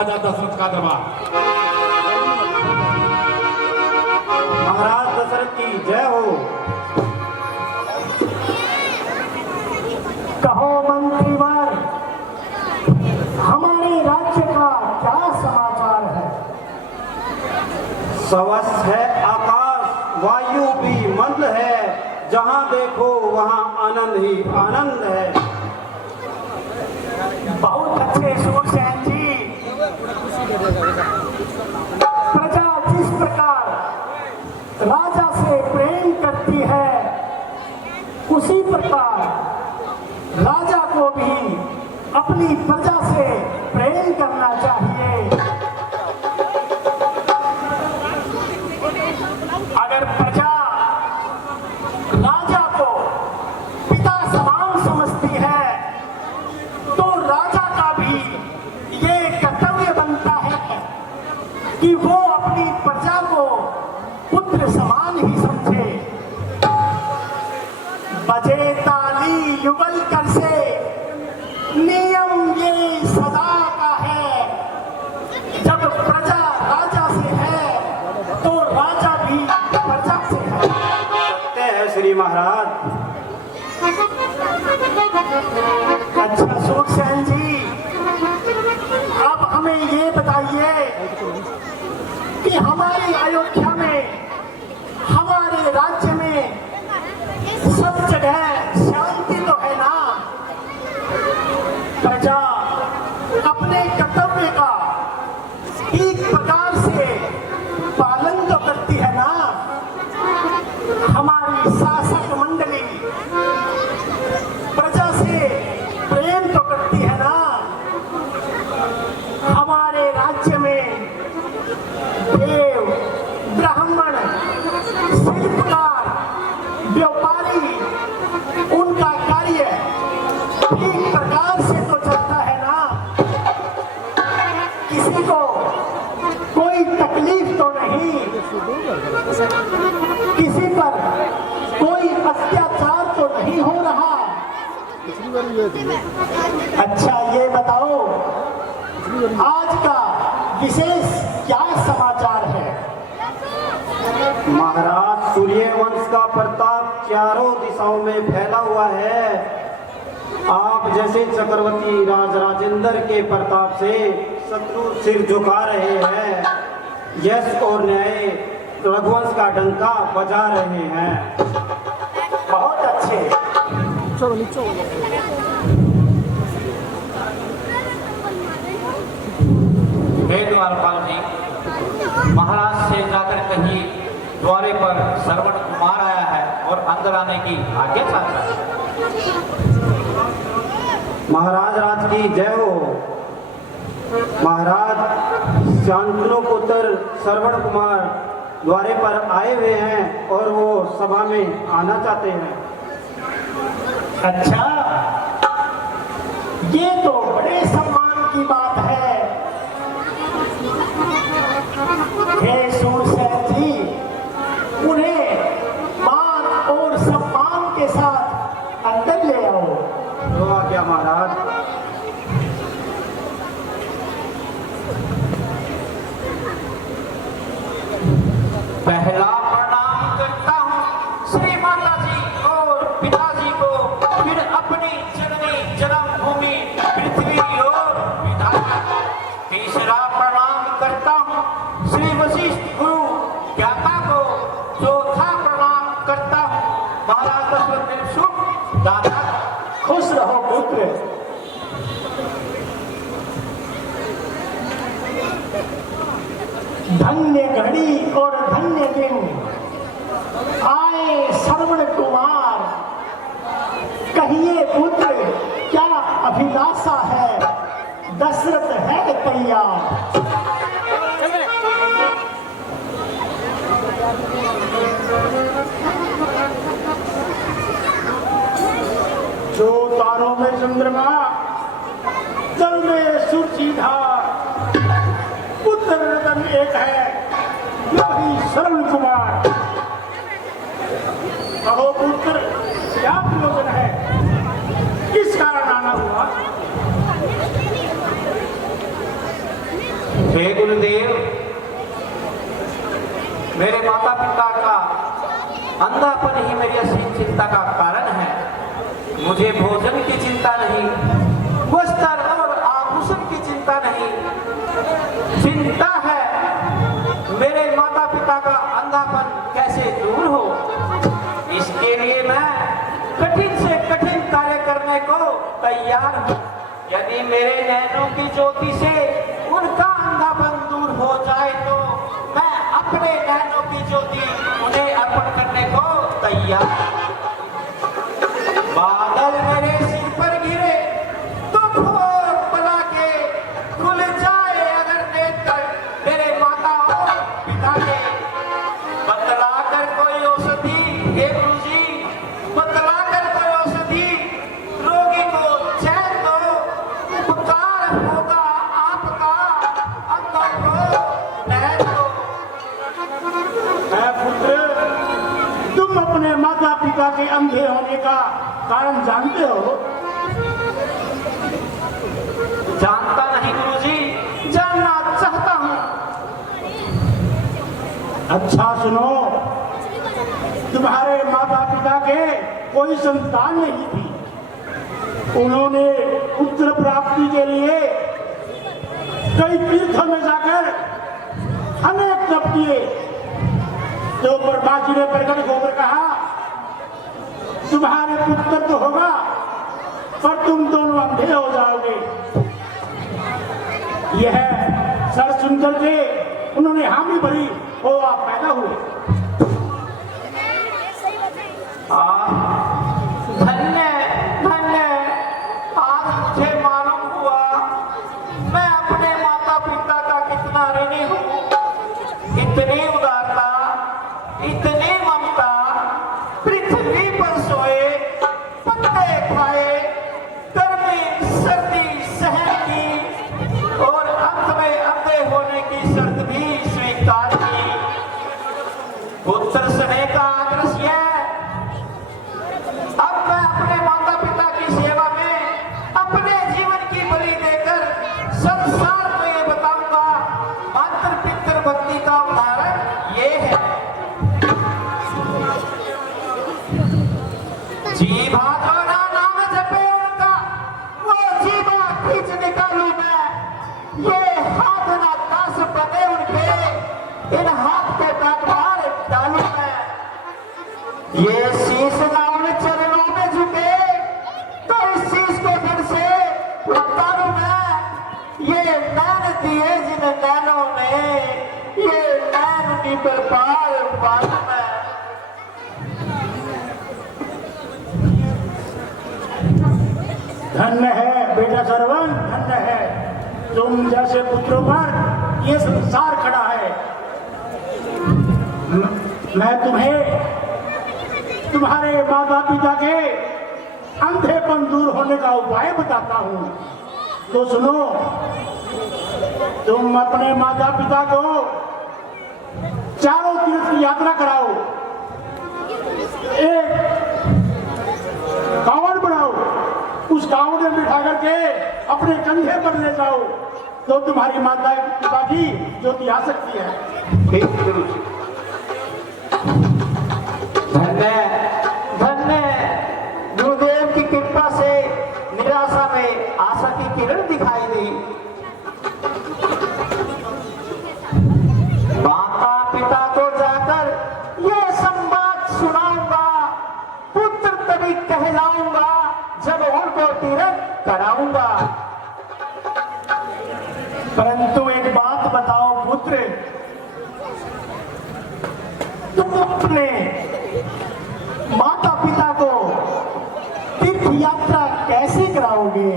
राजा दशरथ का दरबार। महाराज दशरथ की जय हो। कहो मंत्रीवर, हमारे राज्य का क्या समाचार है? स्वस्थ है आकाश, वायु भी मंद है, जहां देखो वहां आनंद ही आनंद है। बहुत अच्छे सूरसेन जी। प्रजा जिस प्रकार राजा से प्रेम करती है, उसी प्रकार राजा को भी अपनी प्रजा से प्रेम करना चाहिए। अगर प्रजा राजा को पिता समान समझती है, तो राजा का भी ये कर्तव्य बनता है कि वो अपनी प्रजा को पुत्र समान ही समझे। बजे ताली युगल कर से, नियम ये सदा का है। जब प्रजा राजा से है, तो राजा भी प्रजा से है। सत्य है श्री महाराज। अच्छा सूरसेन जी, अब हमें ये बताइए कि हमारी अयोध्या में, हमारे राज्य में सब जगह शांति तो है ना? प्रजा अपने कर्तव्य का ठीक प्रकार से पालन तो करती है ना? हमारी शासक मंडली प्रजा से प्रेम तो करती है ना? हमारे राज्य में देव, ब्राह्मण, शिल्पकार, व्यापारी, उनका कार्य ठीक प्रकार से तो चलता है ना? किसी को कोई तकलीफ तो नहीं, किसी पर कोई अत्याचार तो नहीं हो रहा। अच्छा ये बताओ, आज का विशेष क्या समाचार है? महाराज सूर्यवंश का प्रताप चारों दिशाओं में फैला हुआ है। आप जैसे चक्रवर्ती राज राजेंद्र के प्रताप से शत्रु सिर झुका रहे हैं, यश और न्याय रघुवंश का डंका बजा रहे हैं। बहुत अच्छे। वेदवारपाल जी, महाराज से जाकर कहिए द्वारे पर श्रवण कुमार आया है और अंदर आने की आज्ञा चाहता है। महाराज राज की जय हो। महाराज शांतनु पुत्र श्रवण कुमार द्वारे पर आए हुए हैं और वो सभा में आना चाहते हैं। अच्छा, ये तो बड़े सम्मान की बात है। हे सूरसेन जी, उन्हें मान और सम्मान के साथ अंदर ले आओ। तो आ गया महाराज। पहला प्रणाम करता हूँ श्री माता जी और पिताजी को, फिर अपनी जननी जन्मभूमि पृथ्वी और विधाता। तीसरा प्रणाम करता हूँ श्री वशिष्ठ गुरु ज्ञाता को। चौथा प्रणाम करता हूँ महाराज दशरथ सुख दाता। खुश रहो पुत्र। धन्य घड़ी और धन्य दिन, आए श्रवण कुमार। कहिए पुत्र, क्या अभिलाषा है? दशरथ है तैयार। जो तारों में चंद्रमा, जल में सूर्यधार, पुत्र रतन एक है, यही श्रवण कुमार। कहो पुत्र, क्या प्रयोजन है? किस कारण आना हुआ? हे गुरुदेव, मेरे माता पिता का अंधापन ही मेरी असली चिंता का कारण है। मुझे भोजन की चिंता नहीं, वस्त्र और आभूषण की चिंता नहीं, चिंता है मेरे माता पिता का अंधापन कैसे दूर हो। इसके लिए मैं कठिन से कठिन कार्य करने को तैयार हूँ। यदि मेरे नैनों की ज्योति से उनका अंधापन दूर हो जाए तो मैं अपने नैनों की ज्योति उन्हें अर्पण करने को तैयार हूँ। बादल मेरे सिर पर गिरे तो घोर बला के खुल जाए अगर नेत्र मेरे माता और पिता के। बतला कर कोई औषधि, हे गुरु जी, बतला कर कोई औषधि रोगी को चैन दो। उपकार होगा आपका, अंदर को नहर दो। है पुत्र, तुम अपने माता पिता के अंधे होने का कारण जानते हो? जानता नहीं गुरुजी, जानना चाहता हूँ। अच्छा सुनो, तुम्हारे माता पिता के कोई संतान नहीं थी। उन्होंने पुत्र प्राप्ति के लिए कई तीर्थों में जाकर अनेक तप किए। तो ब्रह्मा जी ने प्रकट होकर कहा, तुम्हारे पुत्र तो होगा पर तुम दोनों अंधे हो जाओगे। यह सर सुनकर के उन्होंने हामी भरी और आप पैदा हुए। धन्य धन्य, आज मुझे मालूम हुआ मैं अपने माता पिता का कितना ऋणी हूँ। इतनी उदारता, इतनी ममता, पृथ्वी पर सोए, पत्ते खाए, गर्मी सर्दी सहन की और अंत में अंधे होने की शर्त भी स्वीकार की। पुत्र स्नेह का आदर्श है। अब मैं अपने माता पिता की सेवा में अपने जीवन की बलि देकर संसार को ये बताऊंगा, मातृ पितृ भक्ति का उदाहरण ये है। जीवा जो ना नाम जपे उनका, वो जीवा खींच निकालू मैं। ये हाथ ना दास बने उनके, इन हाथ के काटवार डालू मैं। ये शीश ना उन चरणों में झुके, तो इस शीश को फिर से उतारू मैं। ये नैन दिए जिन नैनों ने, ये नैन की पर पार बारू मैं। धन्य है बेटा सरवन, धन्य है। तुम जैसे पुत्रों पर ये संसार खड़ा है। मैं तुम्हें तुम्हारे माता पिता के अंधेपन दूर होने का उपाय बताता हूँ। तो सुनो, तुम अपने माता पिता को चारों तीर्थ की यात्रा कराओ। एक कांवड़ बनाओ, उस कांवड़ में बिठा करके अपने कंधे पर ले जाओ, तो तुम्हारी माता पिता की ज्योति आ सकती है। ठीक गुरु जी। धन्य धन्य, गुरुदेव की कृपा से निराशा में आशा की किरण दिखाई दी। माता पिता को जाकर ये संवाद सुनाऊंगा, पुत्र तभी कहलाऊंगा जब उनको तीरथ कराऊंगा। परंतु एक बात बताओ पुत्र, तुम अपने माता पिता को तीर्थ यात्रा कैसे कराओगे?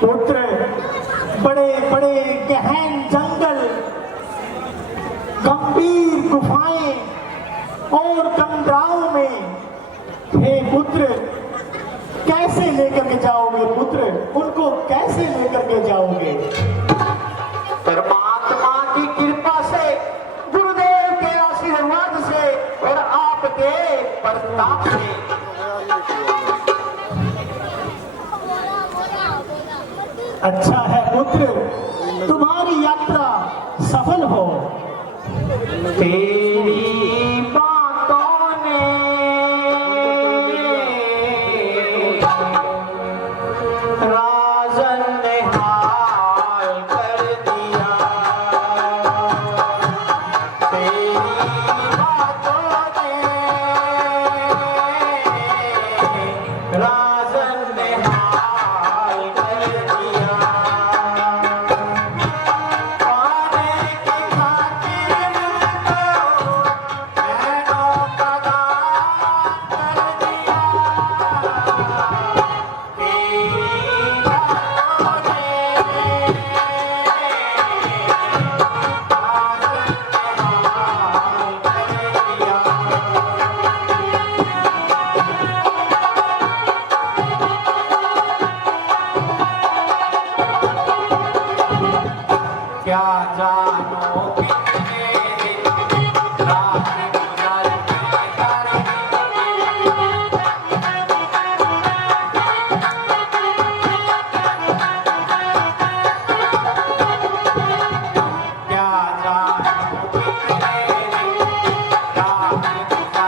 पुत्र, बड़े बड़े गहन जंगल, गंभीर गुफाएं और कंदराओं में हे पुत्र कैसे लेकर के जाओगे? पुत्र, उनको कैसे लेकर के जाओगे? परमात्मा की कृपा से, गुरुदेव के आशीर्वाद से और आपके प्रताप से। अच्छा है पुत्र, तुम्हारी सफल हो। तेरी बातों ने राजन ने हाल कर दिया। तेरी बातों ने राजन ने हाल कर दिया। पाने की खातिर क्या जानो कितने दिन रात गुजर क्या जानो कितने दिन रात गुजर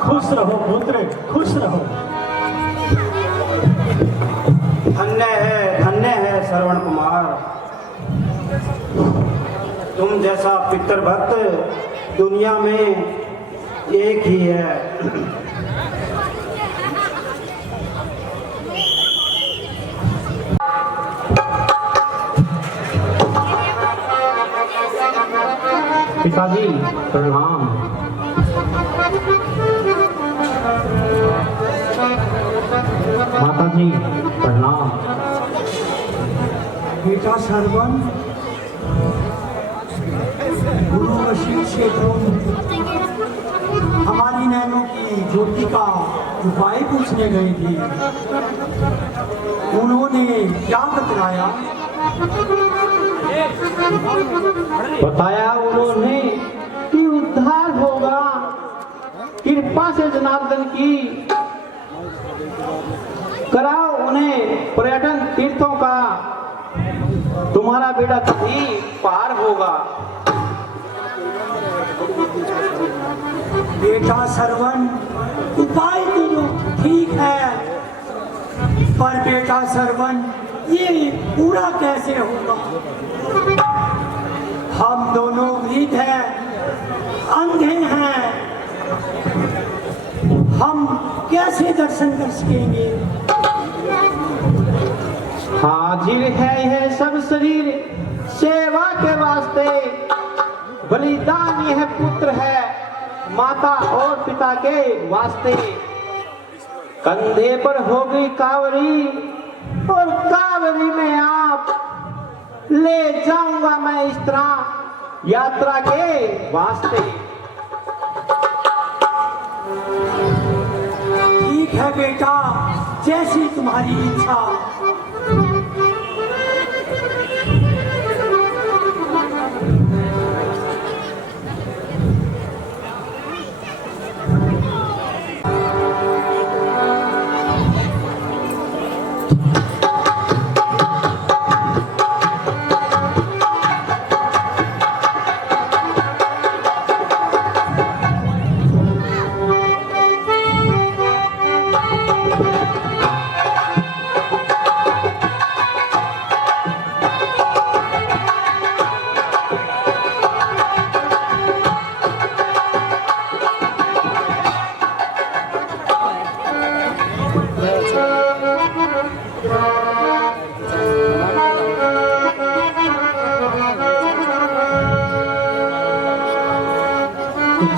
खुश रहो पुत्र, खुश रहो। धन्य है श्रवण कुमार। तुम जैसा पितृभक्त दुनिया में एक ही है। पिताजी प्रणाम। माताजी प्रणाम। बेटा श्रवण, गुरु आशीष से हमारी नैनों की ज्योति का उपाय पूछने गई थी। उन्होंने क्या बतलाया? बताया उन्होंने कि उद्धार होगा कृपा से जनार्दन की। कराओ उन्हें पर्यटन तीर्थों का, तुम्हारा बेटा तभी पार होगा। बेटा श्रवण, उपाय तो ठीक है, पर बेटा श्रवण ये पूरा कैसे होगा? हम दोनों वृद्ध हैं, अंधे हैं, हम कैसे दर्शन कर सकेंगे? हाजिर है यह सब शरीर सेवा के वास्ते, बलिदान यह पुत्र है माता और पिता के वास्ते। कंधे पर होगी कावरी और कावरी में आप, ले जाऊंगा मैं इस तरह यात्रा के वास्ते। है बेटा, जैसी तुम्हारी इच्छा।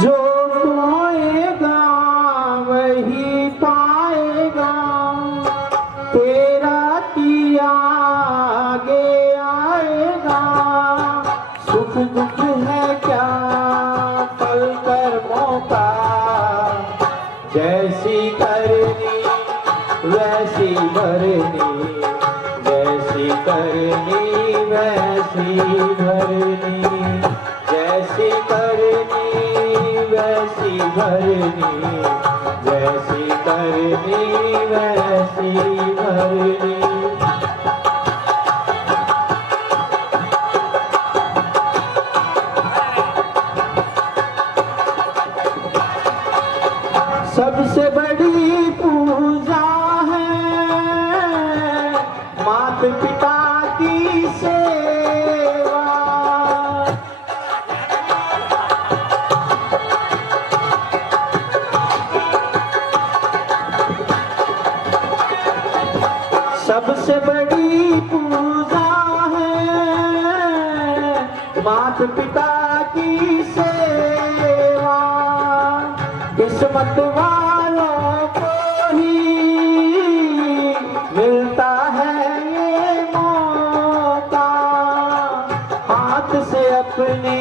जो खोएगा वही पाएगा, तेरा किया आगे आएगा। सुख दुख है क्या पल कर्मों का, जैसी करनी वैसी भरनी, जैसी करनी वैसी भरनी, जैसी करनी वैसी भरनी, जैसी करनी वैसी भरनी। सबसे बड़ी पूजा है माता पिता की सेवा। सबसे बड़ी पूजा है माता पिता की सेवा। किस्मत वालों को ही मिलता है ये मौका, हाथ से अपने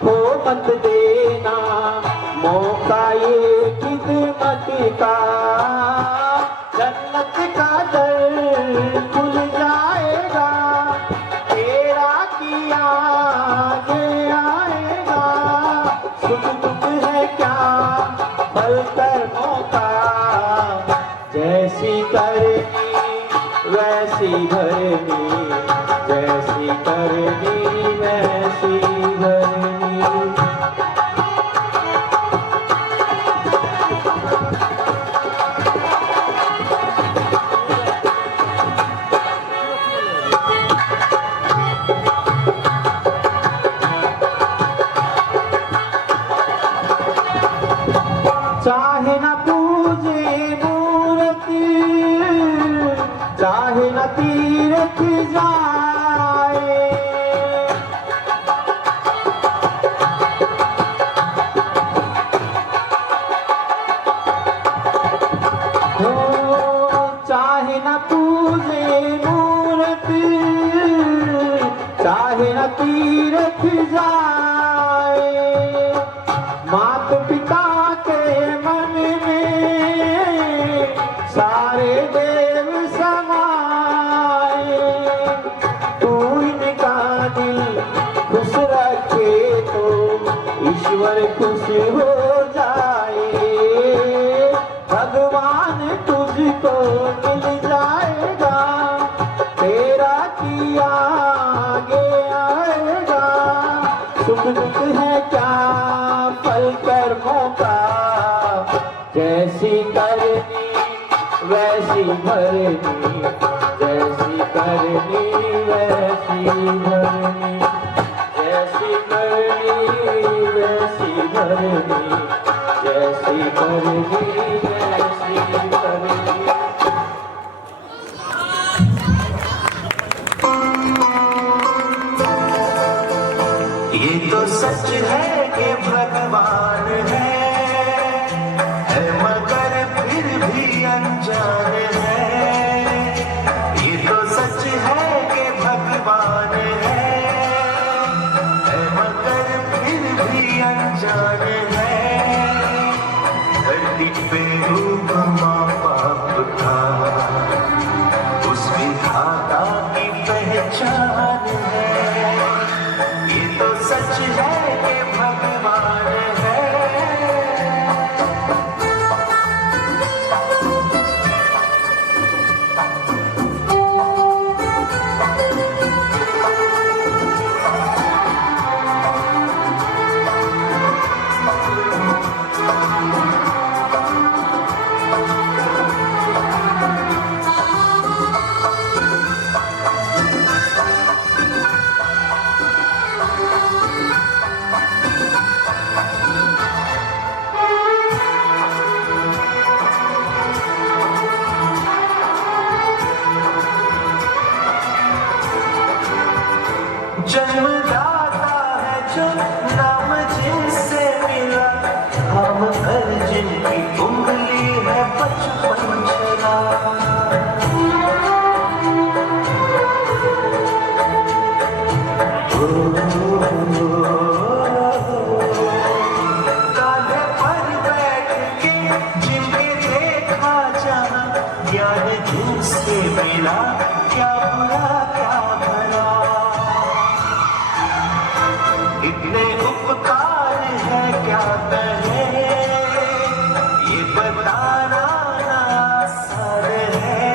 खो मत देना मौका ये खिदमत का। जन्नत का दर खुल जाएगा, तेरा किया आगे आएगा। सुख दुख है क्या पल कर्मों का, जैसी करनी वैसी भरनी, जैसी करनी वैसी भरनी। चाहे न पूजे मूर्ति, चाहे न तीर्थ जाए, हो चाहे न पूजे मूर्ति, चाहे न तीर्थ जाए। माता पिता के मन में सारे देव समाए। तू इनका दिल खुश रखे तो ईश्वर खुश हो जाए। भगवान तुझको मिल जाएगा, तेरा किया आगे आएगा। सुख दुख है क्या पल कर्मों का, जैसी करनी वैसी भरनी, जैसी करनी वैसी भरनी, जैसी करनी वैसी भरनी, जैसी करनी वैसी भरनी। ये तो सच है कि भगवान है मगर फिर भी अनजान है। ये तो सच है कि भगवान है मगर फिर भी अनजान है। धरती पे रूप माँ बाप का, उस विधाता की पहचान है। ये तो सच है कि भगवान है। जन्मदाता है जो नाम जिनसे मिला, हम हर जिनकी उंगली है बचपन चला। कांधे पर बैठ के जिनके देखा जहाँ, ज्ञान जिनसे मिला, क्या बुरा क्या भला। इतने उपकार है क्या कहे, ये बताना ना आसान है।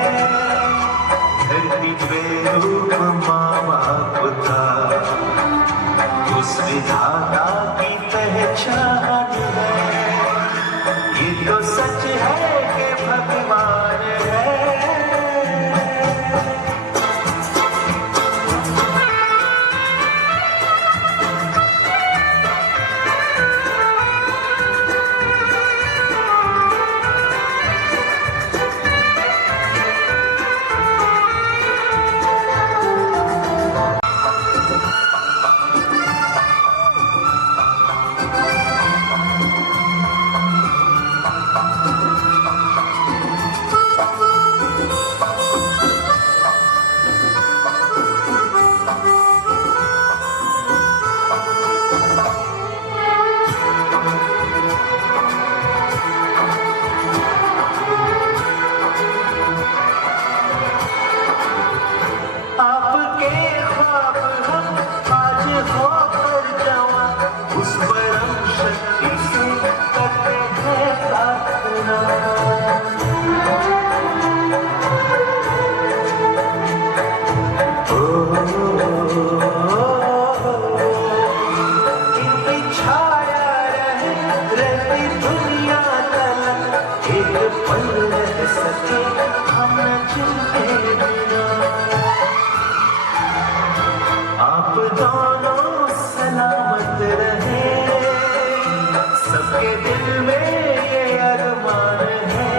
धरती पे रूप माँ बाप का, उस विधाता की पहचान है। ये तो सच है कि भगवान है। आपके ख्वाब हम आज होकर जवां, उस परम शक्ति से करते हैं प्रार्थना। इनकी छाया रहे रहती दुनिया तलक, एक पल रह सके हम न जिनके बिना। आप दोनों सलामत रहे, सबके दिल में ये अरमान है।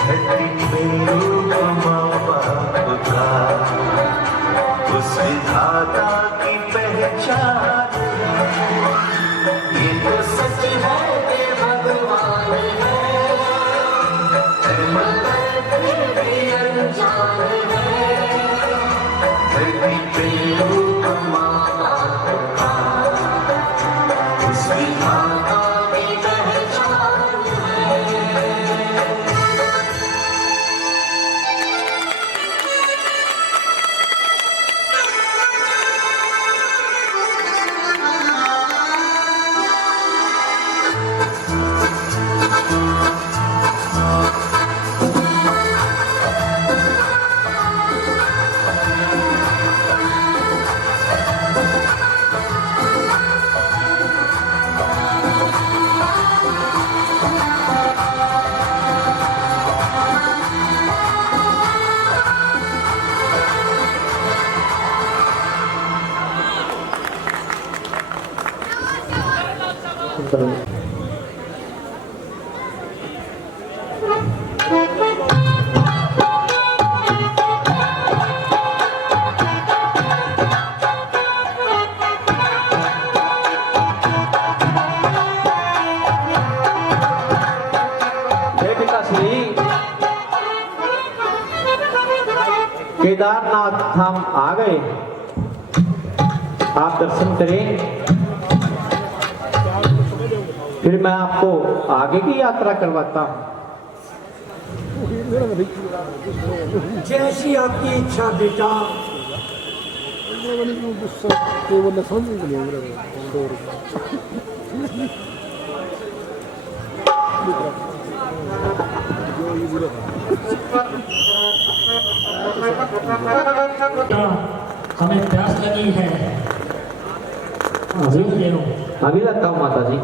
धरती पे रूप माँ बाप का, उस विधाता की पहचान है। ये तो सच है कि भगवान है। धर्म भी अनजान है। धरती पे रूप माँ बाप का, उस विधाता की पहचान है। केदारनाथ धाम आ गए, आप दर्शन करें। फिर मैं आपको आगे की यात्रा करवाता हूँ। जैसी आपकी इच्छा बेटा। हमें प्यास लगी है। अभी लगता हूँ माता जी।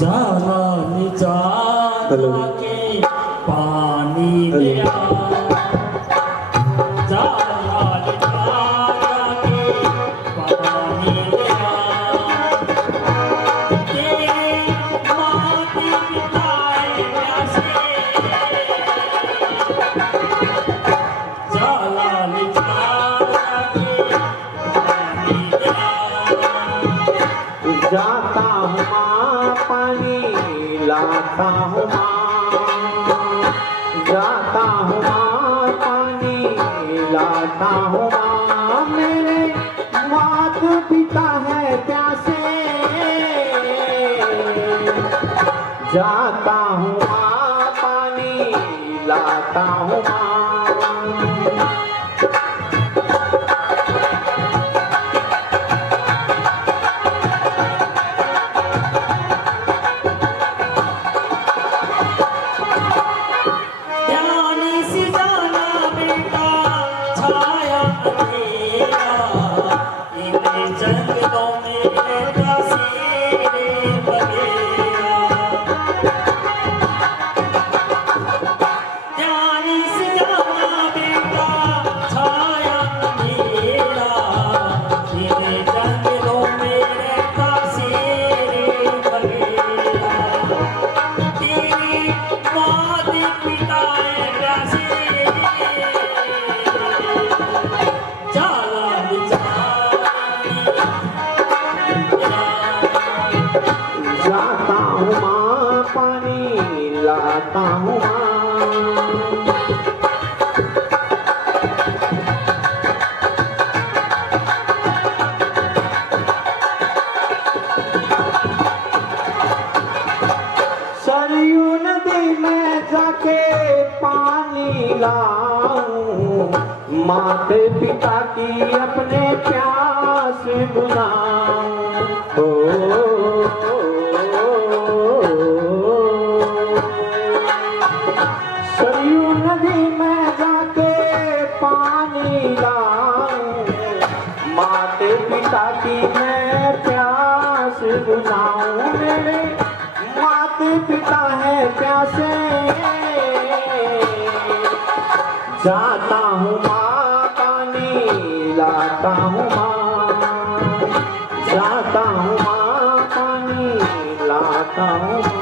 जाला नीचा के पानी ले आ, जाला नीचा के पानी ले आ, तेरे माटी पिताए प्यासे, जाला नीचा के पानी ले आ। जाता हूँ माँ पानी लाता हूँ माँ, जाता हूँ माँ पानी लाता हूँ माँ, मेरे माता पिता है प्यासे, जाता हूँ माँ पानी लाता हूँ माँ। लाता हूँ सरयू नदी में जाके पानी लाऊं, माते पिता की अपने प्यास बुलाऊं। सरयू नदी में जाके पानी लाऊं, माते पिता की मैं प्यास बुझाऊं। मेरे माते पिता है प्यासे, जाता हूँ माँ पानी लाता हूँ माँ, जाता हूँ माँ पानी लाता हूँ माँ।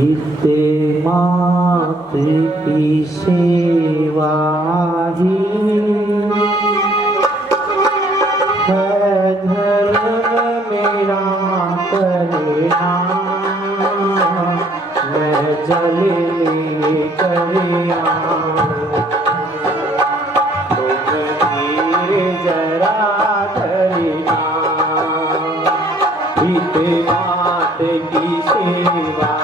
इते मात की सेवा ही है धर्म मेरा करना, मैं जले कर तुम धीरे जरा धरना। इते मात की सेवा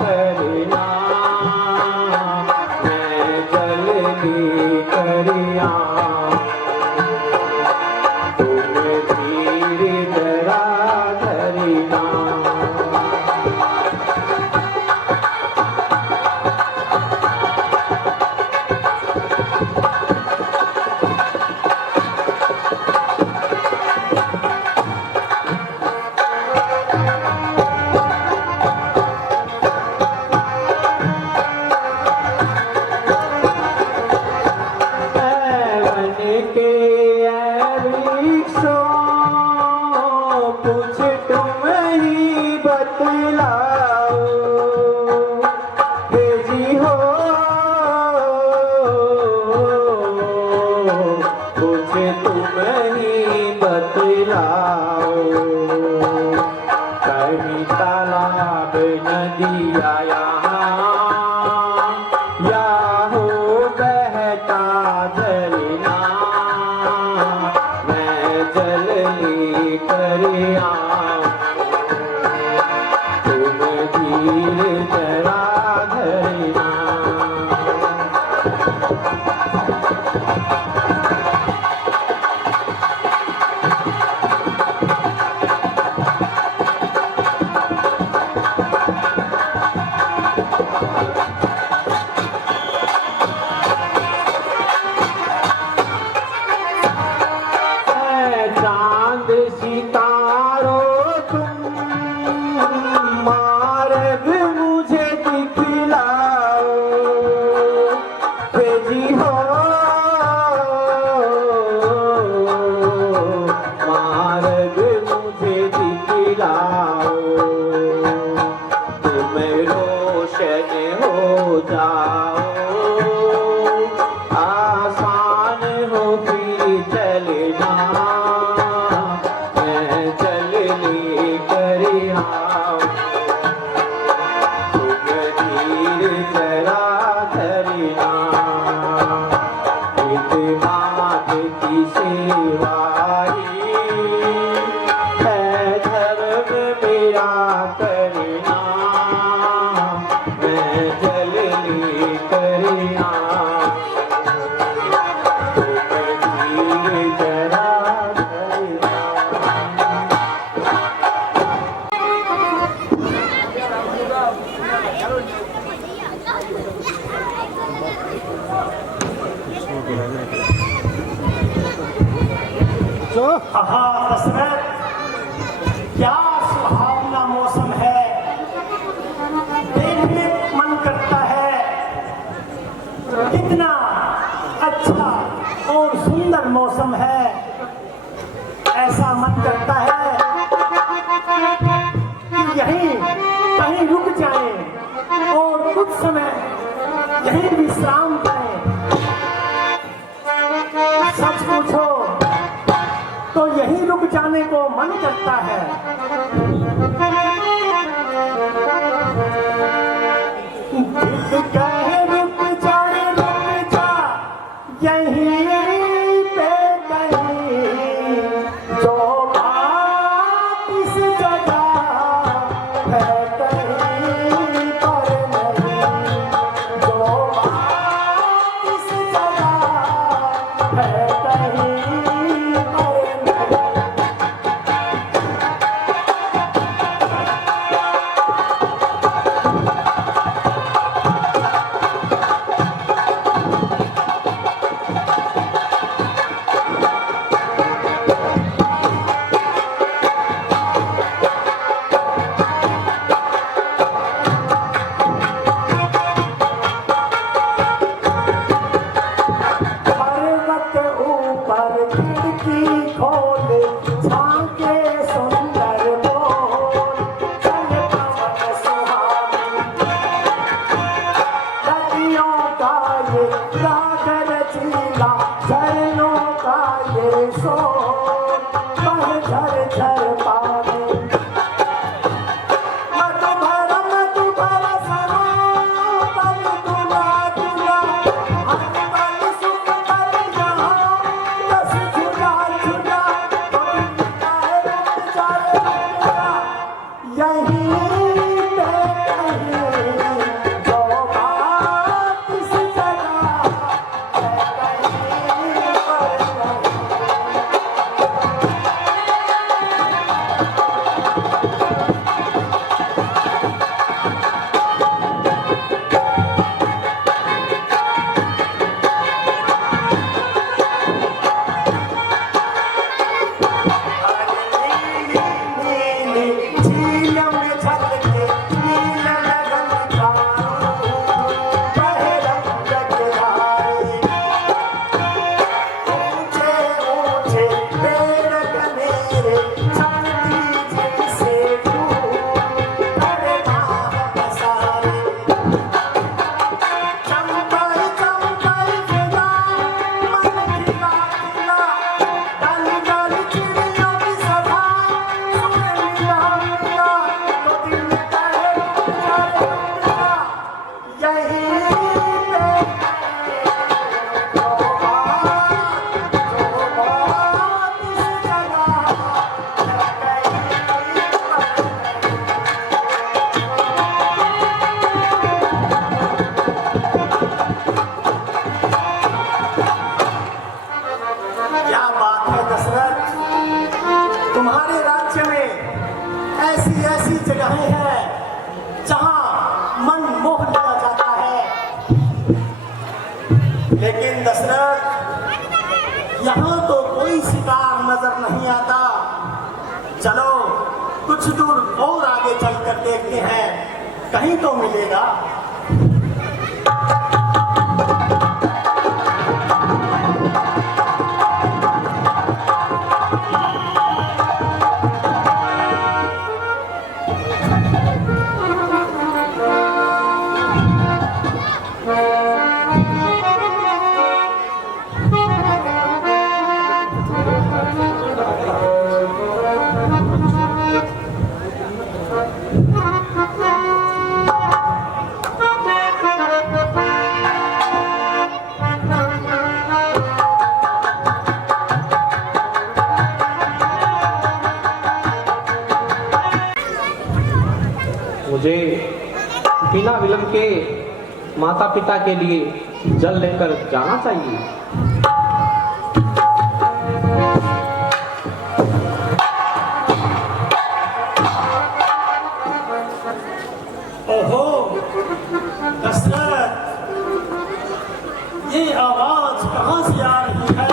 करना, मैं जल्दी करिया तुम धीरे जरा धरना। कुछ तुम ही बतलाओ जी हो, कुछ तुम ही बतलाओ। कहीं ताला सैलाब नदिया यहाँ या हो बहता झरना मैं जल लेकर आऊं तुम धीर जरा धरना चांद सितारों तुम मार्ग मुझे दिखलाओ तेजी हो मार्ग मुझे दिखलाओ तुम रोशन हो जाओ आसान हो फिर चलना मैं चल लेकर आऊं तुम धीर जरा धरना इत्मीनान की सेवाई है धर्म मेरा करना मैं जल लेकर आऊं तुम धीर जरा धरना आहा दशरथ, क्या सुहावना मौसम है। देखने मन करता है कितना अच्छा और सुंदर मौसम है। ऐसा मन करता है कि यहीं कहीं रुक जाएं और कुछ समय यहीं विश्राम करें। सच पूछो तो यहीं रुक जाने को मन करता है। दिल कहे रुक जा यहीं पे कहीं जो बात इस जगह है कहीं पर नहीं, जो बात इस जगह है कहीं पर नहीं। देखते हैं, कहीं तो मिलेगा। मुझे बिना विलंब के माता पिता के लिए जल लेकर जाना चाहिए। ओहो दशरथ, ये आवाज कहां से आ रही है?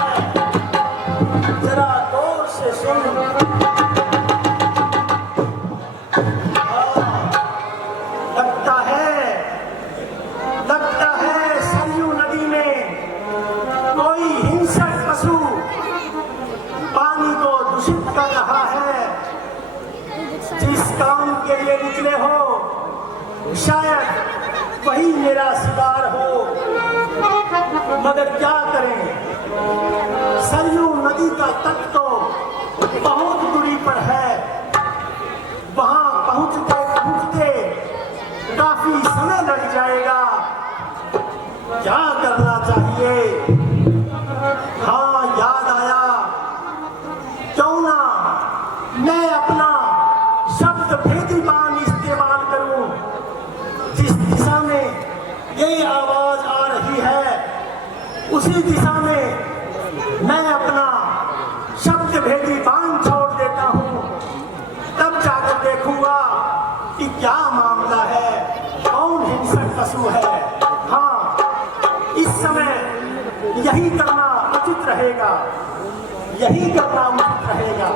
जरा गौर से सुन। लगता है सरयू नदी में कोई हिंसक पशु पानी को दूषित कर रहा है। जिस काम के लिए निकले हो शायद वही मेरा शिकार हो, मगर क्या करें, सरयू नदी का तट तो बहुत दूरी पर है। वहां पहुंचते पहुंचते काफी समय लग जाएगा। क्या करना चाहिए? हाँ, याद आया, क्यों ना मैं अपना शब्द भेदी बाण इस्तेमाल करूं। जिस दिशा में ये आवाज आ रही है उसी दिशा में मैं अपना शब्द भेदी बाण छोड़ देता हूं। तब जाकर देखूंगा कि क्या मामला है, कौन हिंसक पशु है। हाँ, इस समय यही करना उचित रहेगा, यही करना उचित रहेगा।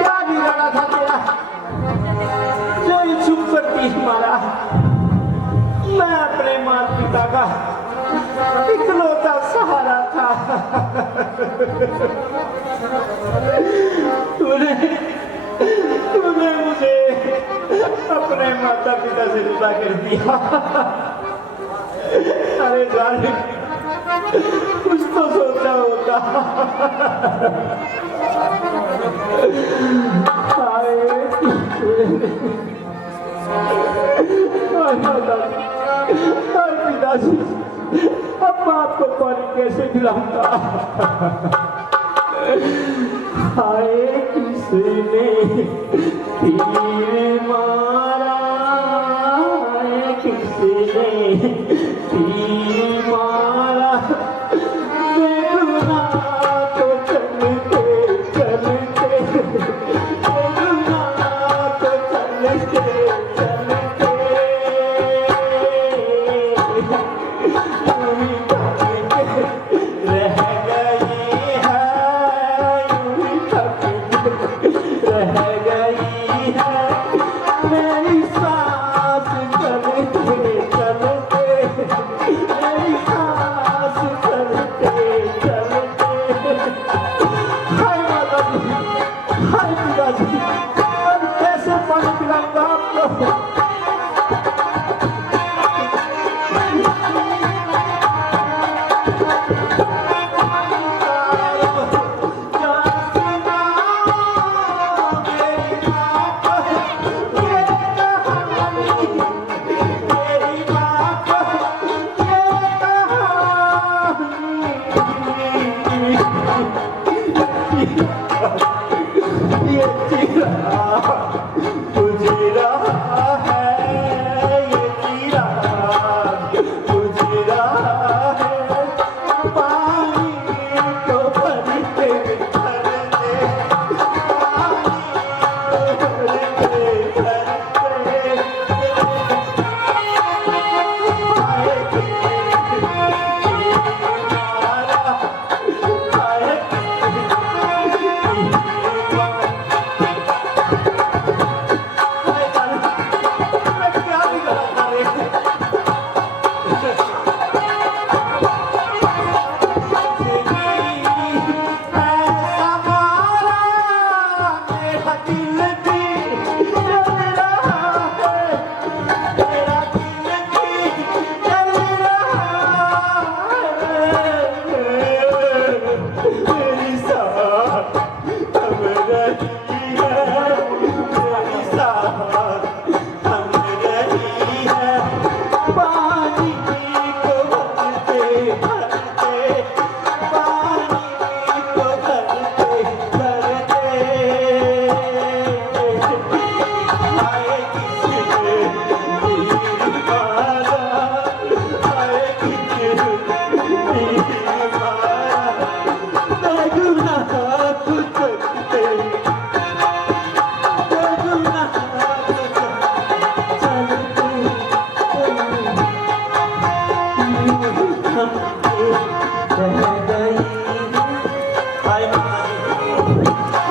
क्या बिगाड़ा था तेरा जो ये चुप कर तीर मारा? मैं अपने माता पिता का इकलौता सहारा था। तूने मुझे अपने माता पिता से जुदा कर दिया। अरे जालिम, कुछ तो सोचा होता। पिताजी, अब बाप को पानी कैसे पिलाऊंगा? हाय, किसने तीर मारा? हाय, किसने तीर मारा? देखना तो चलते चलते, देखना तो चलते चलते, यूं ही थक रह गई है, यूं ही थक रह गई है मेरी सांस चलते चलते, मेरी सांस चलते चलते। हाय माता जी, हाय पिताजी, अब कैसे पानी पिलाऊंगा आपको? बुझ रहा है ये चिराग, बुझ रहा है पानी को भरते भरते, पानी को भरते भरते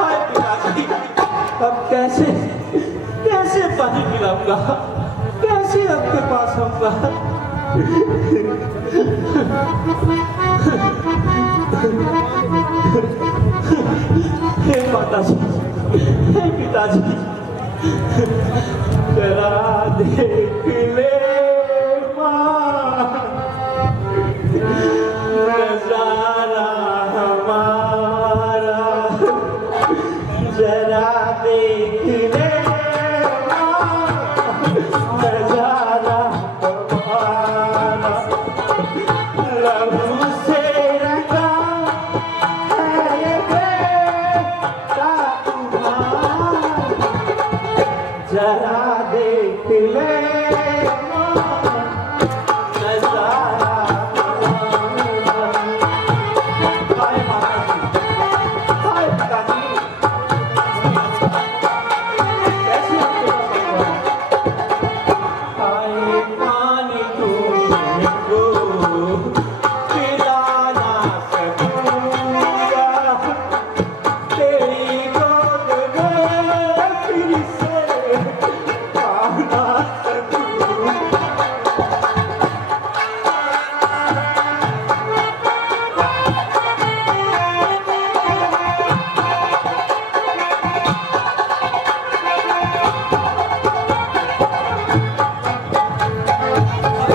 आए अब कैसे कैसे पानी पिलाऊंगा, कैसे आपके पास आऊंगा? हे माता जी, हे पिताजी, जरा देख ले माँ, नजारा हमारा, जरा देख ले नजारा हमारा, लहू से रंगा है ये बेटा तुम्हारा, जरा देख ले नजारा हमारा। हाय माता जी, हाय पिताजी, कैसे आपके पास आऊंगा? हाय पानी तुमको पिला ना सकूंगा, तेरी गोद में फिर से आ ना सकूंगा।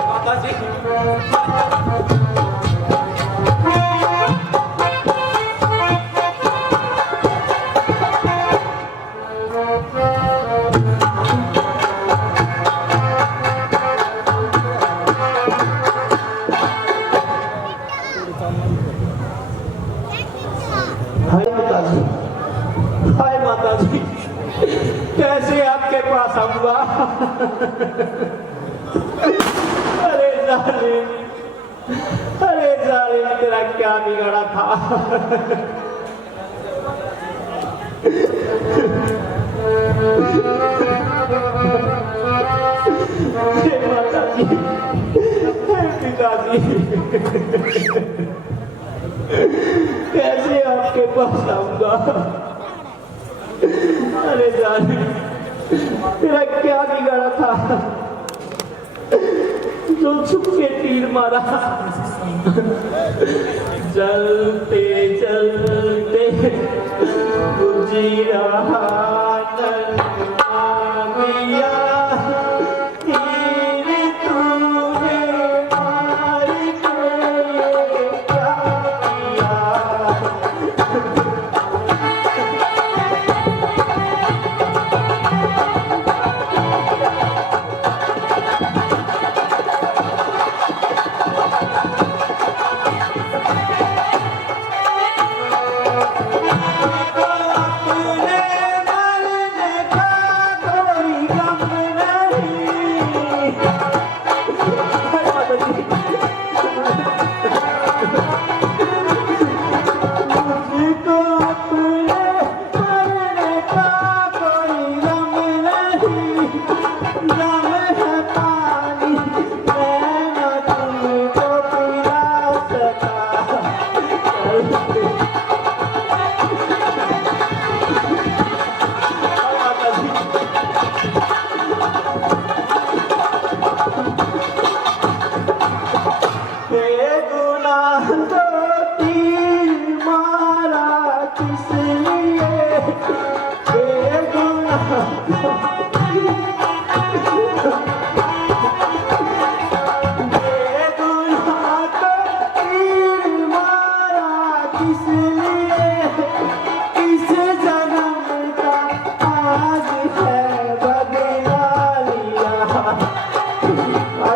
माता जी, हाय माता जी, हाय माता जी, कैसे आपके पास आऊंगा? अरे जालिम, अरे जालिम, तेरा क्या बिगड़ा था? हे माता जी, हे पिताजी, कैसे आपके पास आऊंगा? अरे जालिम, तेरा क्या बिगड़ा था जो छुप के तीर मारा? चलते चलते बुझ रहा नदिया, तीर तूने मार के क्या किया? अपने मन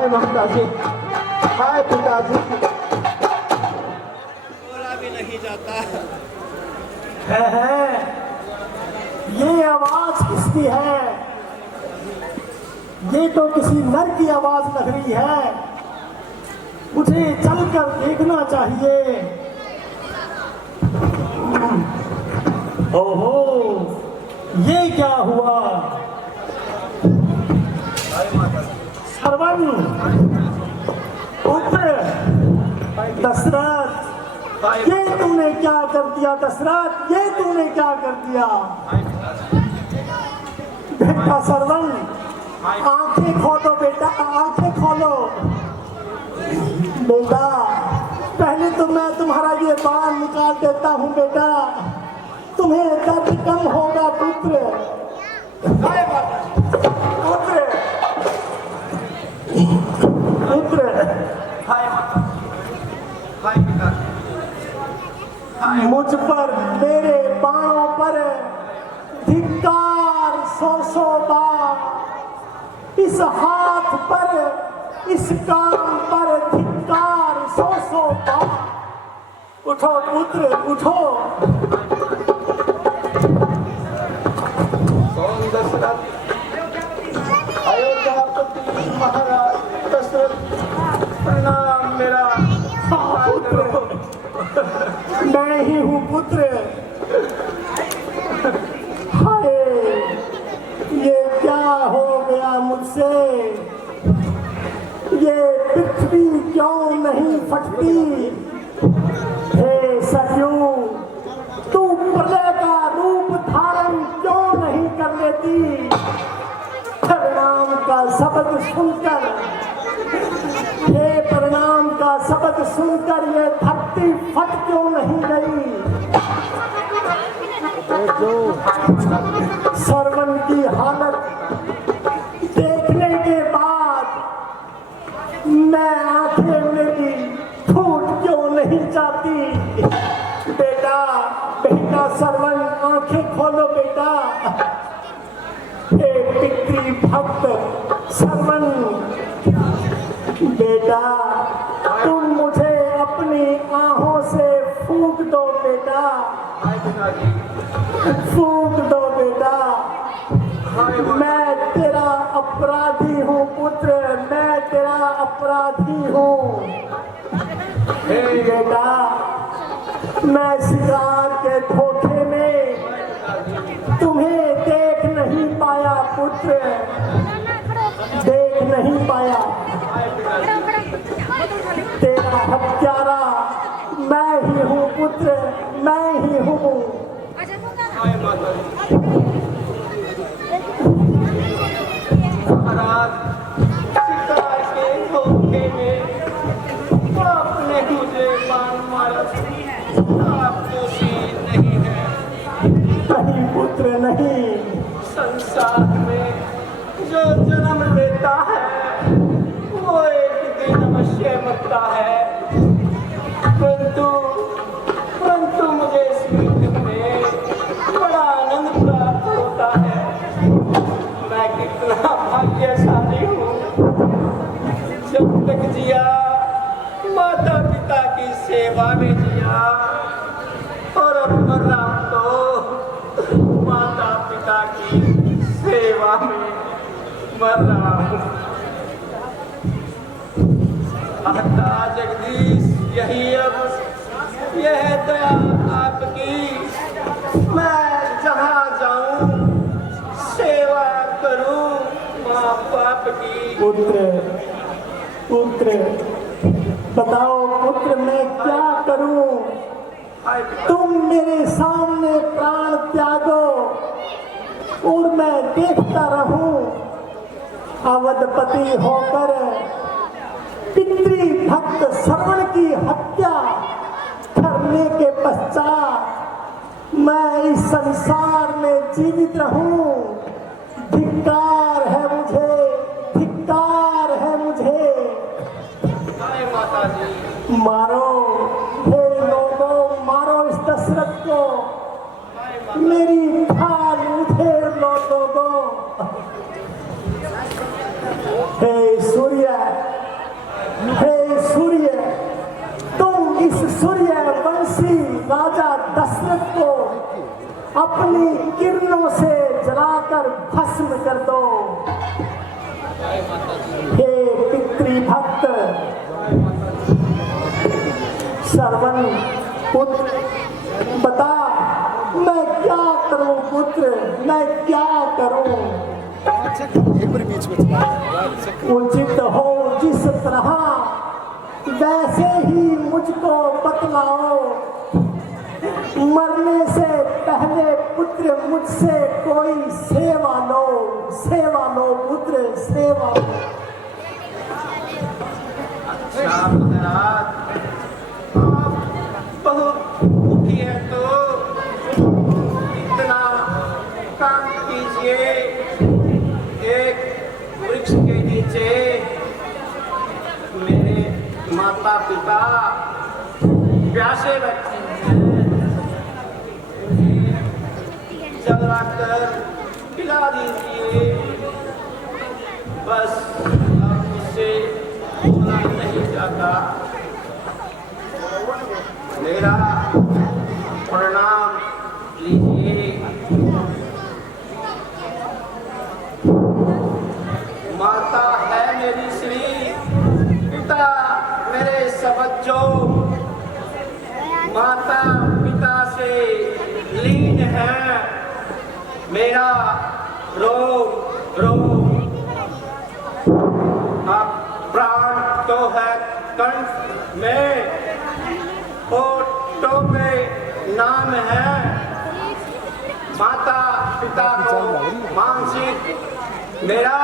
ममता जी, हाय पिताजी। बोला भी नहीं जाता। है ये आवाज किसकी है? ये तो किसी नर की आवाज लग रही है। मुझे चलकर देखना चाहिए। ओहो, ये क्या हुआ? श्रवण पुत्र दशरथ, ये तूने क्या कर दिया? दशरथ, ये तूने क्या कर दिया? बेटा श्रवण, आंखें खोलो बेटा, आंखें खोलो बेटा। पहले तो मैं तुम्हारा ये बाल निकाल देता हूँ बेटा, तुम्हें दर्द कम होगा पुत्र। पुत्र पुत्र, मुझ पर, मेरे बाणों पर धिक्कार 100 बार, इस हाथ पर, इस काम पर धिक्कार 100 बार। उठो पुत्र, उठो। अयोध्यापति महाराज दशरथ, प्रणाम। मेरा पुत्र, मैं ही हूँ पुत्र। हाय, ये क्या हो गया मुझसे? ये पृथ्वी क्यों नहीं फटती? हे सरयू, तू प्रलय का रूप धारण क्यों नहीं कर लेती? प्रणाम का शब्द सुनकर, ये प्रणाम का शब्द सुनकर ये धरती फट क्यों नहीं गई? श्रवण की हालत देखने के बाद मैं, आंखें मेरी फूट क्यों नहीं जाती? बेटा, बेटा श्रवण, आंखें खोलो बेटा। हे पितृ भक्त श्रवण, बेटा तुम मुझे अपनी आहों से फूंक दो बेटा, फूंक दो बेटा। मैं तेरा अपराधी हूँ पुत्र, मैं तेरा अपराधी हूँ बेटा। मैं शिकार के धोखे में तुम्हें देख नहीं पाया पुत्र, देख नहीं पाया। तेरा हत्यारा मैं ही हूँ पुत्र, मैं ही हूँ। महाराज, शिकार के धोखे में आपने मुझे मारा। आप दोषी नहीं है। नहीं पुत्र नहीं। संसार में जो जन्म लेता है वो एक दिन अवश्य मरता है, परंतु मुझे इस मृत्यु में बड़ा आनंद प्राप्त होता है। मैं कितना भाग्यशाली हूँ। जब तक जिया माता पिता की सेवा में जिया, और अब मर रहा हूँ तो माता पिता की सेवा में मर रहा हूँ। माता जगदीश, यही अब यह दया आपकी। मैं जहाँ जाऊँ सेवा करूँ माँ बाप की। पुत्र, पुत्र बताओ पुत्र, मैं क्या करूं? तुम मेरे सामने प्राण त्यागो और मैं देखता रहूं। अवधपति होकर पितृ भक्त श्रवण की हत्या करने के पश्चात मैं इस संसार में जीवित रहूं, हे सूर्य, तुम इस सूर्यवंशी राजा दशरथ को अपनी किरणों से जलाकर भस्म कर दो। हे पितृभक्त श्रवण पुत्र, बता मैं क्या करूं पुत्र, मैं क्या करूं? उचित हो जिस तरह वैसे ही मुझको बतलाओ। मरने से पहले पुत्र मुझसे कोई सेवा लो पुत्र, सेवा लो। अच्छा महाराज, आप बहुत दुखी है तो इतना काम कीजिए, एक वृक्ष के नीचे मेरे माता पिता प्यासे बैठे हैं, जल लाकर पिला दीजिए। बस अब मुझसे बोला नहीं जाता। मेरा प्रणाम लीजिए। माता है मेरी श्री, पिता मेरे सबज्जो, माता पिता से लीन है मेरा रोग रोग। अब प्राण तो है कंठ में, होठों में नाम है, माता पिता को मानसिक मेरा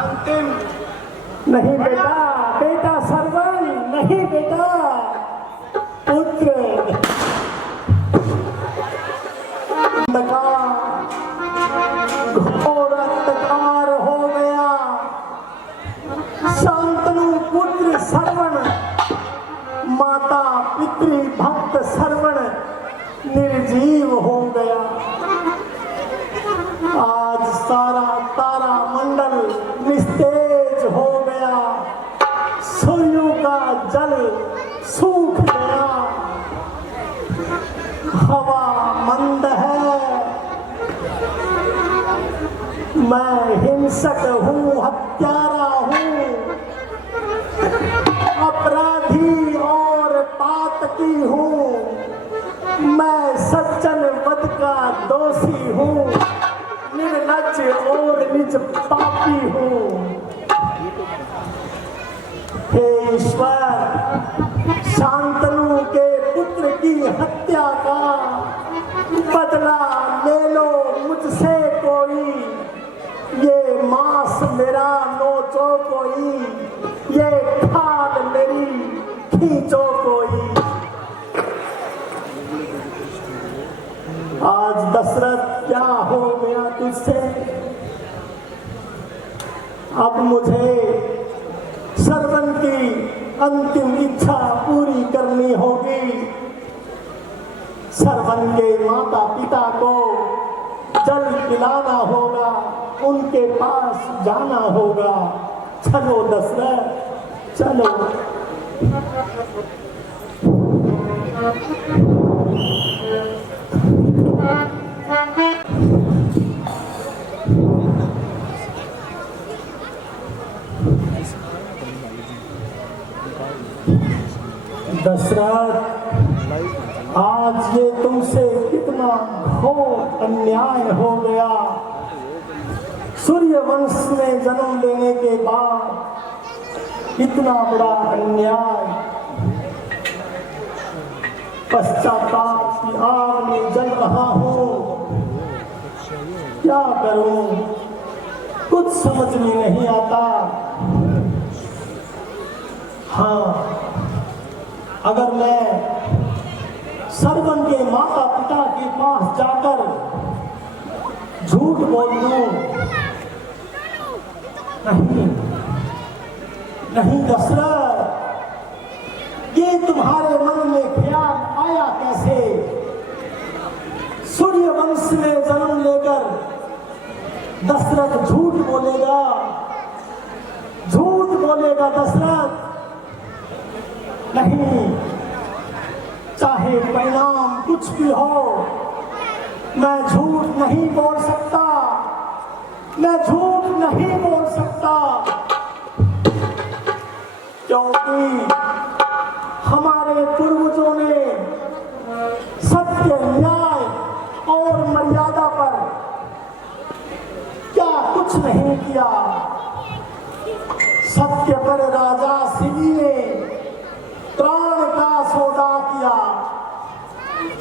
अंतिम। नहीं बेटा, बेटा श्रवण, नहीं बेटा पुत्र। घोर अंधकार हो गया। शांतनु पुत्र श्रवण, माता पितृ भक्त श्रवण निर्जीव हो गया। आज सारा तारा मंडल निस्तेज हो गया। सूर्य का जल सूख गया। हवा मंद है। मैं हिंसक हूँ, हत्यारा हूँ, अपराधी और पातकी हूँ। मैं सज्जन वध का दोषी हूँ, निर्लज्ज और निज पापी हूँ। हे ईश्वर, शांतनु के पुत्र की हत्या का बदला ले लो मुझसे कोई। ये मांस मेरा नोचो कोई, ये खाल मेरी खींचो कोई। आज दशरथ क्या हो गया तुझसे? अब मुझे श्रवण की अंतिम इच्छा पूरी करनी होगी। श्रवण के माता पिता को जल पिलाना होगा, उनके पास जाना होगा। चलो दशरथ, चलो। दशरथ, आज ये तुमसे कितना घोर अन्याय हो गया। सूर्य वंश में जन्म लेने के बाद इतना बड़ा अन्याय। पश्चाताप की आग में जल रहा हूँ, क्या करूं, कुछ समझ में नहीं आता। हाँ, अगर मैं श्रवण के माता पिता के पास जाकर झूठ बोल दूं, नहीं दशरथ, ये तुम्हारे मन में ख्याल आया कैसे? सूर्य वंश में जन्म लेकर दशरथ झूठ बोलेगा, झूठ बोलेगा दशरथ? नहीं, चाहे परिणाम कुछ भी हो, मैं झूठ नहीं बोल सकता, मैं झूठ नहीं बोल सकता, क्योंकि हमारे पूर्वजों ने सत्य, न्याय और मर्यादा पर क्या कुछ नहीं किया। सत्य पर राजा शिवी ने प्राण का सौदा किया,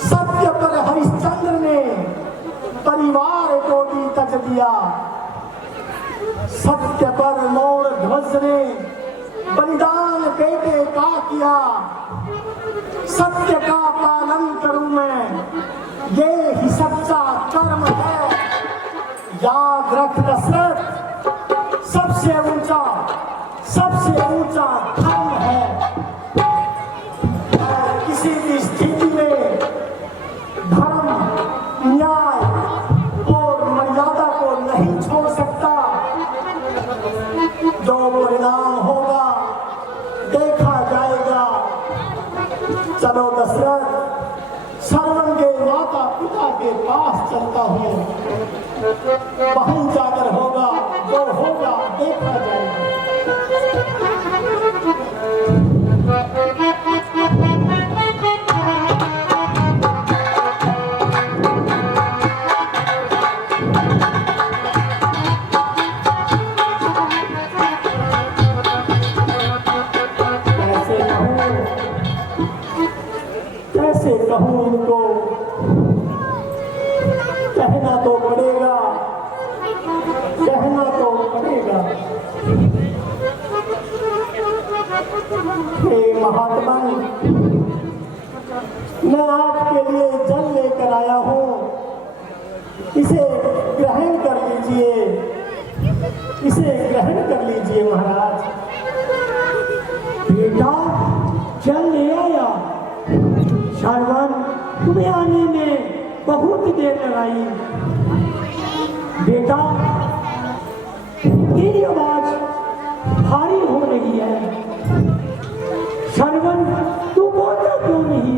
सत्य पर हरिश्चंद्र ने परिवार को भी तज दिया, सत्य पर मोर ध्वज ने बलिदान बेटे का किया। सत्य का पालन करूं मैं, ये ही सच्चा कर्म है। याद रख दशरथ, सबसे ऊंचा धर्म है। मैं किसी भी स्थिति में धर्म, न्याय और मर्यादा को नहीं छोड़ सकता। जो परिणाम होगा देखा जाएगा। चलो दशरथ, श्रवण के माता पिता के पास चलता हूँ, वहीं जाकर होगा जो होगा देखा जाएगा। कैसे कहूँ इनको, कहना तो पड़ेगा, कहना तो पड़ेगा। हे महात्मा, मैं आपके लिए जल लेकर आया हूँ, इसे ग्रहण कर लीजिए, इसे ग्रहण कर लीजिए महाराज। बेटा जल ले आया। श्रवण, तुम्हें आने में बहुत देर लगाई। बेटा तेरी आवाज भारी हो रही है। श्रवण, तू बोलता क्यों नहीं?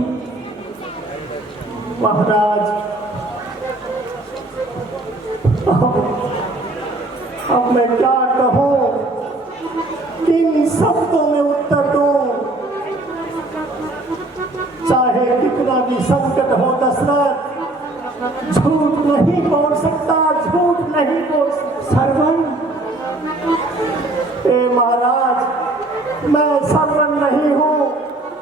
महाराज, अब मैं क्या कहूँ, किन शब्दों में उत्तर दूं? चाहे कितना भी संकट हो दशरथ, झूठ नहीं बोल सकता, झूठ नहीं बोल सकता। श्रवण, महाराज, मैं श्रवण नहीं हूँ,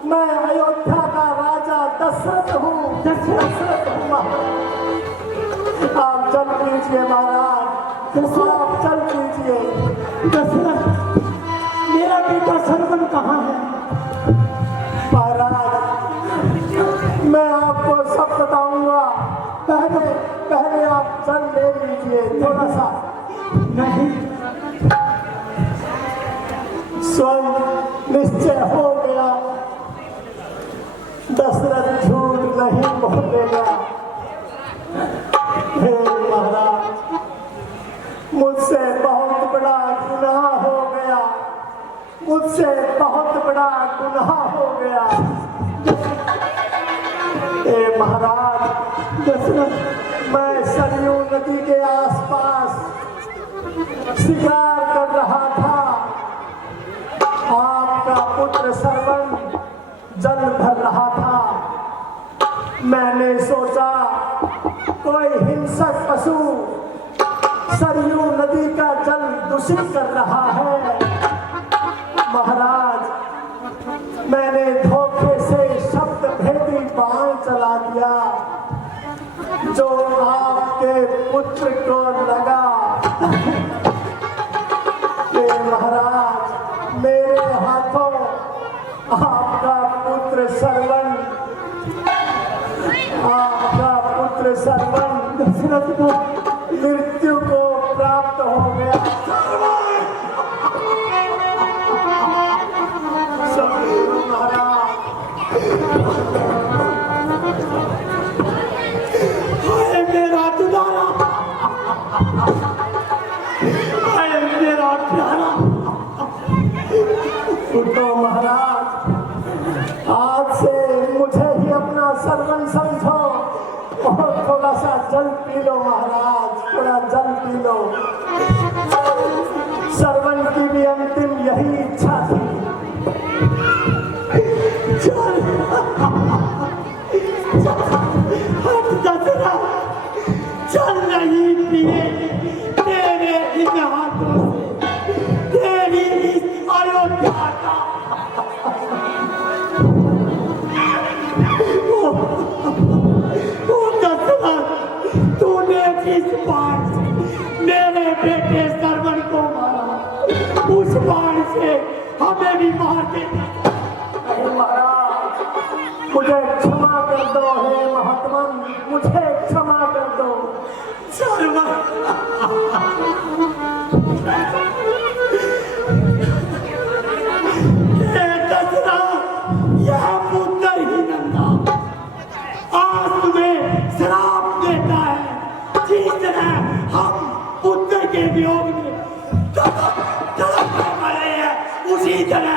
मैं अयोध्या का राजा दशरथ हूँ। दशरथ हूँ महाराज। आप चल लीजिए महाराज, आप चल लीजिए। दशरथ, मेरा बेटा श्रवण कहाँ है? महाराज, मैं आपको सब बताऊंगा, पहले आप चल ले लीजिए थोड़ा सा। नहीं, स्वयं निश्चय हो गया, दशरथ झूठ नहीं बोलेगा। हे महाराज, मुझसे बहुत बड़ा गुनाह हो गया, मुझसे बहुत बड़ा गुनाह हो गया। हे महाराज दशरथ, मैं सरयू नदी के आसपास शिकार कर रहा था, आपका पुत्र श्रवण जल भर रहा था। मैंने सोचा कोई हिंसक पशु सरयू नदी का जल दूषित कर रहा है। महाराज, मैंने धोखे से शब्द भेदी बाण चला दिया, जो आपके पुत्र को लगा। महाराज, मेरे हाथों आपका पुत्र श्रवण, आपका पुत्र श्रवण दशरथ को मृत्यु को प्राप्त हो गया। मेरा दुलारा, जल पी लो महाराज, थोड़ा जल पी लो। श्रवण की भी अंतिम यही इच्छा थी। चल हट दसरा, चल नहीं पिए तेरे इन हाथों से तेरी इस अयोध्या का। ओ दसरा, तूने जिस बाण से मेरे बेटे श्रवण को मारा, उस बाण से हमें भी मार देना। अरे महाराज, मुझे क्षमा कर दो, हे महात्मा, मुझे क्षमा कर दो। श्रवण, हे दसरा, यह पुत्र ही नंदा आज तुम्हें श्राप देता है। जिस तरह हम पुत्र के वियोग में तड़प तड़प कर मरे हैं, उसी तरह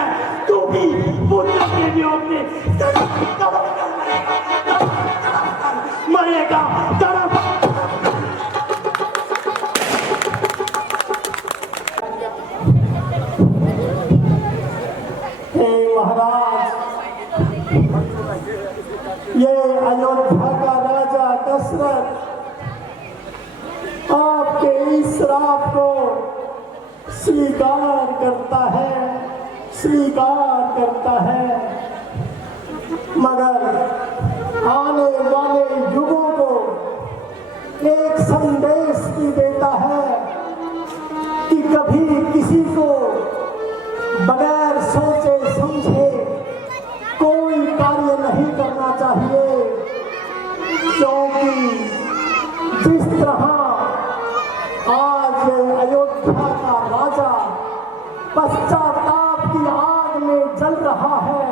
तू भी पुत्र के वियोग में तड़प तड़प कर मरेगा, तड़प तड़प कर मरेगा, तड़प। हे महाराज, ये अयोध्या का राजा दशरथ आपके इस श्राप को स्वीकार करता है, स्वीकार करता है, मगर आने वाले युगों को एक संदेश भी देता है कि कभी किसी को बगैर सोचे समझे कोई कार्य नहीं करना चाहिए, क्योंकि जिस तरह आज ये अयोध्या का राजा पश्चाताप की आग में जल रहा है,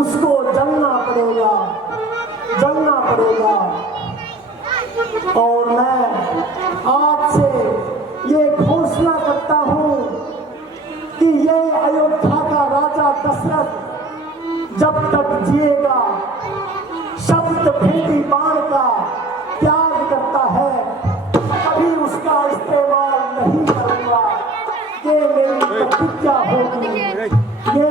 उसको जलना पड़ेगा, जलना पड़ेगा। और मैं आपसे ये घोषणा करता हूँ कि ये अयोध्या का राजा दशरथ जब तक जिएगा शब्द भेदी बाण का त्याग करता है, कभी उसका इस्तेमाल नहीं करूंगा। ये मेरी प्रतिज्ञा होगी, ये